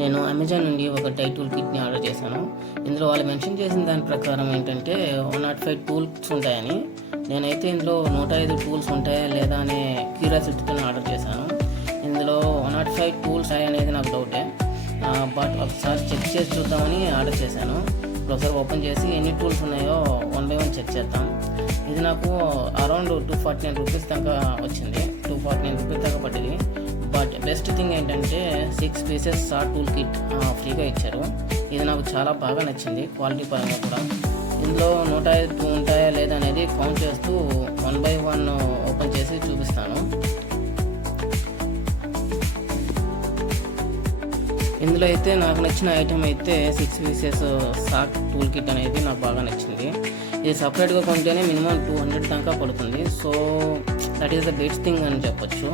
నేను అమెజాన్ నుండి ఒక డై టూల్ కిట్ని ఆర్డర్ చేశాను. ఇందులో వాళ్ళు మెన్షన్ చేసిన దాని ప్రకారం ఏంటంటే 105 టూల్స్ ఉంటాయని. నేనైతే ఇందులో 105 టూల్స్ ఉంటాయా లేదా అనే క్యూరియాసిటీతో ఆర్డర్ చేశాను. ఇందులో 105 టూల్స్ అనేది నాకు డౌటే, బట్ ఒకసారి చెక్ చేసి చూద్దామని ఆర్డర్ చేశాను. ఇప్పుడు ఒకసారి ఓపెన్ చేసి ఎన్ని టూల్స్ ఉన్నాయో 1 by 1 చెక్ చేద్దాం. ఇది నాకు అరౌండ్ 249 రూపీస్ దాకా వచ్చింది. 249 రూపీస్ దాకా పడ్డది. బట్ బెస్ట్ థింగ్ ఏంటంటే 6 పీసెస్ సాట్ టూల్ కిట్ ఫ్రీగా ఇచ్చారు. ఇది నాకు చాలా బాగా నచ్చింది, క్వాలిటీ పరంగా కూడా. ఇందులో 105 ఉంటాయా లేదా అనేది కౌంట్ చేస్తూ 1 by 1 ఓపెన్ చేసి చూపిస్తాను. ఇందులో అయితే నాకు నచ్చిన ఐటమ్ అయితే 6 పీసెస్ సాట్ టూల్ కిట్ అనేది నాకు బాగా నచ్చింది. ఇది సపరేట్గా కొంటేనే మినిమం 200 దాకా పడుతుంది. So that is the best thing అని చెప్పొచ్చు.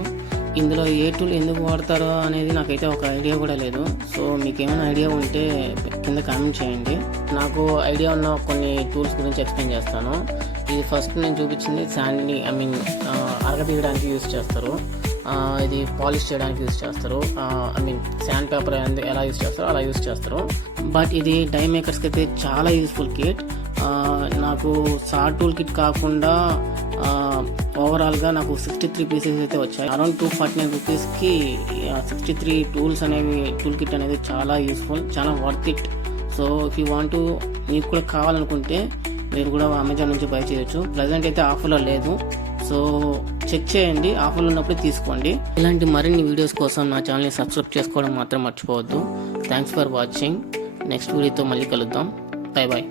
ఇందులో ఏ టూల్ ఎందుకు వాడతారో అనేది నాకైతే ఒక ఐడియా కూడా లేదు. సో మీకు ఏమైనా ఐడియా ఉంటే కింద కామెంట్ చేయండి. నాకు ఐడియా ఉన్న కొన్ని టూల్స్ గురించి ఎక్స్ప్లెయిన్ చేస్తాను. ఇది ఫస్ట్ నేను చూపించింది శాండ్ని అరగదీయడానికి యూజ్ చేస్తారు. ఇది పాలిష్ చేయడానికి యూజ్ చేస్తారు. శాండ్ పేపర్ అనేది ఎలా యూజ్ చేస్తారో అలా యూజ్ చేస్తారు. బట్ ఇది డై మేకర్స్కి అయితే చాలా యూస్ఫుల్ కిట్. నాకు సాట్ టూల్ కిట్ కాకుండా ఓవరాల్గా నాకు 63 పీసెస్ అయితే వచ్చాయి. అరౌండ్ 249 రూపీస్కి 63 టూల్స్ అనేవి టూల్ కిట్ అనేది చాలా యూస్ఫుల్, చాలా worth it. So if you want మీకు కూడా కావాలనుకుంటే మీరు కూడా అమెజాన్ నుంచి బై చేయొచ్చు. ప్రజెంట్ అయితే ఆఫర్లో లేదు, సో చెక్ చేయండి, ఆఫర్లు ఉన్నప్పుడు తీసుకోండి. ఇలాంటి మరిన్ని వీడియోస్ కోసం నా ఛానల్ని సబ్స్క్రైబ్ చేసుకోవడం మాత్రం మర్చిపోవద్దు. Thanks for watching. నెక్స్ట్ వీడియోతో మళ్ళీ కలుద్దాం. Bye bye.